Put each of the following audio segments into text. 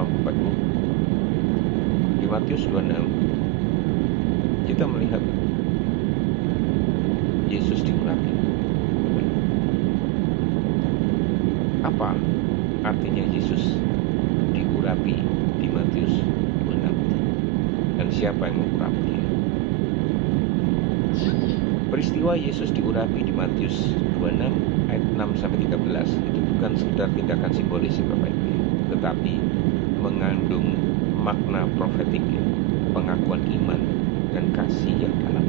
Saudara, Bapak Ibu, di Matius 26 kita melihat Yesus diurapi. Apa artinya Yesus diurapi di Matius 26? Dan siapa yang mengurapi dia? Peristiwa Yesus diurapi di Matius 26 ayat 6-13 itu bukan sekedar tindakan simbolis, Bapak Ibu, tetapi mengandung makna profetik, pengakuan iman dan kasih yang dalam.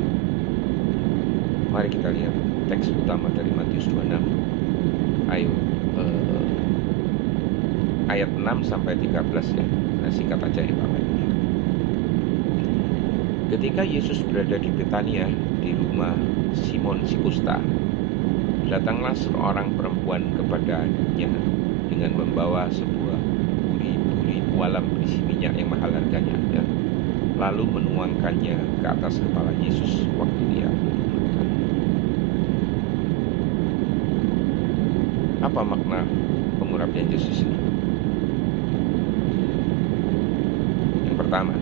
Mari kita lihat teks utama dari Matius 26. Ayo ayat 6-13 ya. Saya singkat aja ya, Bapak Ibu. Ketika Yesus berada di Betania di rumah Simon si Kusta, datanglah seorang perempuan kepadanya dengan membawa sebuah buri-buri pualam berisi minyak yang mahal harganya, ya. Lalu menuangkannya ke atas kepala Yesus waktu dia duduk makan. Apa makna pengurapian Yesus ini? Yang pertama,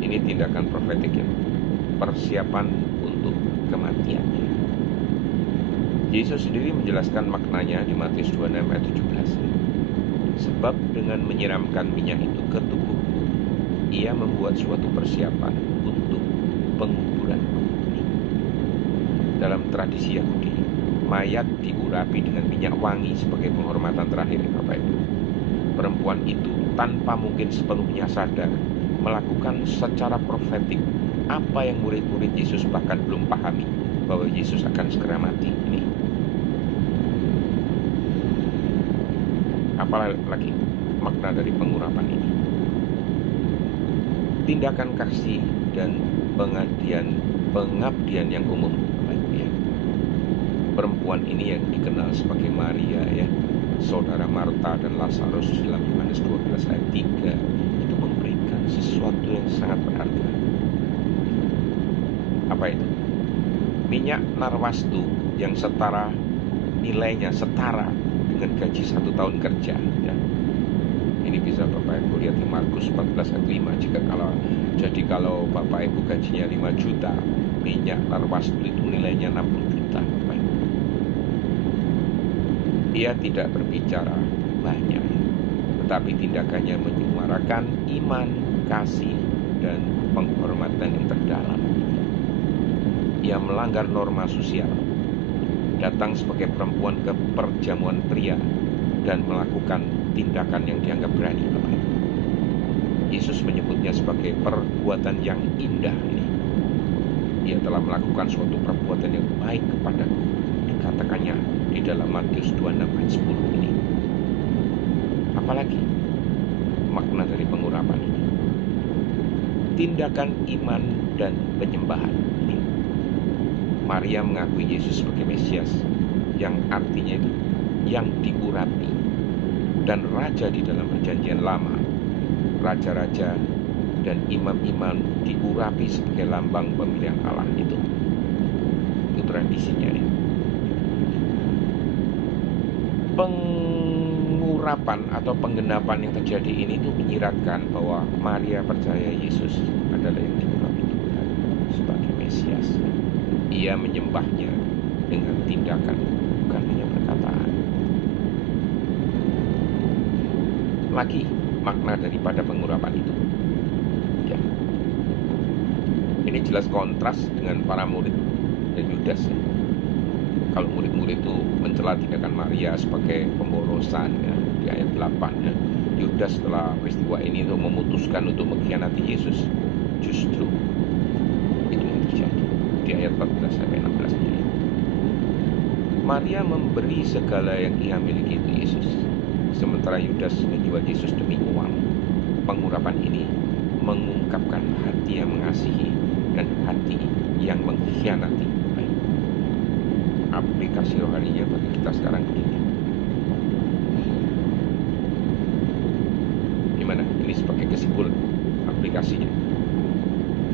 ini tindakan profetik, ya, persiapan untuk kematiannya. Yesus sendiri menjelaskan maknanya di Matius 26 ayat 17. Sebab dengan menyiramkan minyak itu ke tubuhku, ia membuat suatu persiapan untuk penguburanku. Dalam tradisi Yahudi, mayat diurapi dengan minyak wangi sebagai penghormatan terakhir, Bapak Ibu. Perempuan itu tanpa mungkin sepenuhnya sadar melakukan secara profetik apa yang murid-murid Yesus bahkan belum pahami, bahwa Yesus akan segera mati. Ini apalagi makna dari pengurapan ini? Tindakan kasih dan pengabdian yang umum, ya. Perempuan ini yang dikenal sebagai Maria, ya, saudara Marta dan Lazarus, dalam Yohanes 12 ayat 3, itu memberikan sesuatu yang sangat berharga. Apa itu? Minyak narwastu yang nilainya setara dengan gaji 1 tahun kerja, ya. Ini bisa Bapak Ibu lihat di Markus 14 ayat 5. Kalau Bapak Ibu gajinya 5 juta, minyak narwastu itu nilainya 60 juta, Bapak Ibu. Dia tidak berbicara banyak, tetapi tindakannya menyuarakan iman, kasih, dan penghormatan yang terdalam. Ia melanggar norma sosial, datang sebagai perempuan ke perjamuan pria, dan melakukan tindakan yang dianggap berani, Bapak. Yesus menyebutnya sebagai perbuatan yang indah ini. Ia telah melakukan suatu perbuatan yang baik kepadaku, dikatakannya di dalam Matius 26 ayat 10 ini. Apalagi makna dari pengurapan ini? Tindakan iman dan penyembahan ini. Maria mengakui Yesus sebagai Mesias, yang artinya itu yang diurapi, dan raja di dalam perjanjian lama. Raja-raja dan imam-imam diurapi sebagai lambang pemilihan Allah itu. Itu tradisinya, ya. Pengurapan atau penggenapan yang terjadi ini itu menyiratkan bahwa Maria percaya Yesus adalah yang diurapi Tuhan sebagai Mesias. Ia menyembahnya dengan tindakan, bukan hanya perkataan. Lagi makna daripada pengurapan itu, ya. Ini jelas kontras dengan para murid dan Yudas, ya. Kalau murid-murid itu mencela tindakan Maria sebagai pemborosan, ya, di ayat 8, ya. Yudas setelah peristiwa ini itu memutuskan untuk mengkhianati Yesus. Justru itu yang terjadi di ayat 14-16. Maria memberi segala yang ia miliki itu Yesus, sementara Yudas menjual Yesus demi uang. Pengurapan ini mengungkapkan hati yang mengasihi dan hati yang mengkhianati. Aplikasi rohaninya bagi kita sekarang begini. Gimana? Ini sebagai kesimpulan aplikasinya.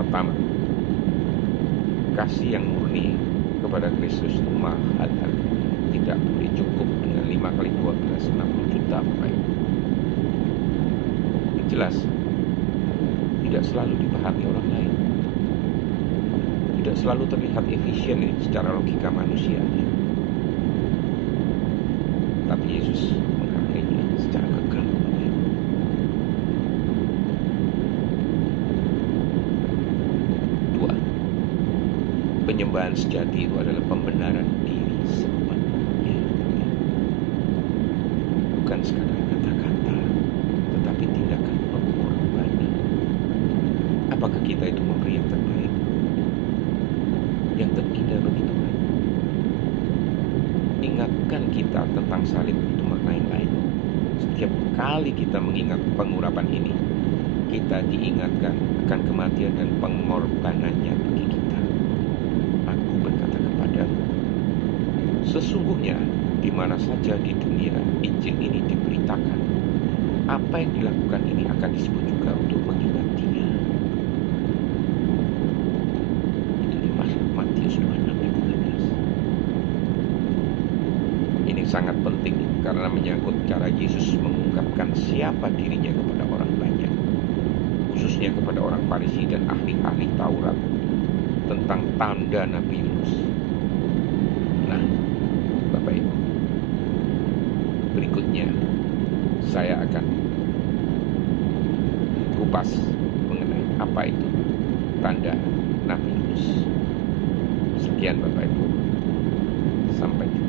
Pertama, kasih yang murni kepada Kristus itu mahal harganya. Tidak boleh cukup dengan 5 kali 12, 60 juta, Bapak Ibu. Jelas, tidak selalu dipahami orang lain. Tidak selalu terlihat efisien secara logika manusianya. Tapi Yesus menghargainya secara kekal. Dua, penyembahan sejati itu adalah pembenaran diri sepenuhnya. Bukan sekadar kata-kata, tetapi tindakan pengorbanan. Apakah kita itu memberi yang terbaik, yang terindah bagi Tuhan? Ingatkan kita tentang salib itu makna yang lain. Setiap kali kita mengingat pengurapan ini, kita diingatkan akan kematian dan pengorbanannya bagi kita. Aku berkata kepadamu, sesungguhnya di mana saja di dunia Injil ini diberitakan, apa yang dilakukan ini akan disebut juga untuk mengingat Dia. Itu di Matius 26 ayat 13. Ini sangat penting karena menyangkut cara Yesus mengungkapkan siapa dirinya kepada orang banyak, khususnya kepada orang Farisi dan ahli-ahli Taurat tentang tanda Nabi Yunus. Nah, Bapak Ibu, berikutnya saya akan kupas mengenai apa itu tanda Nabi Yunus. Sekian Bapak Ibu, sampai jumpa.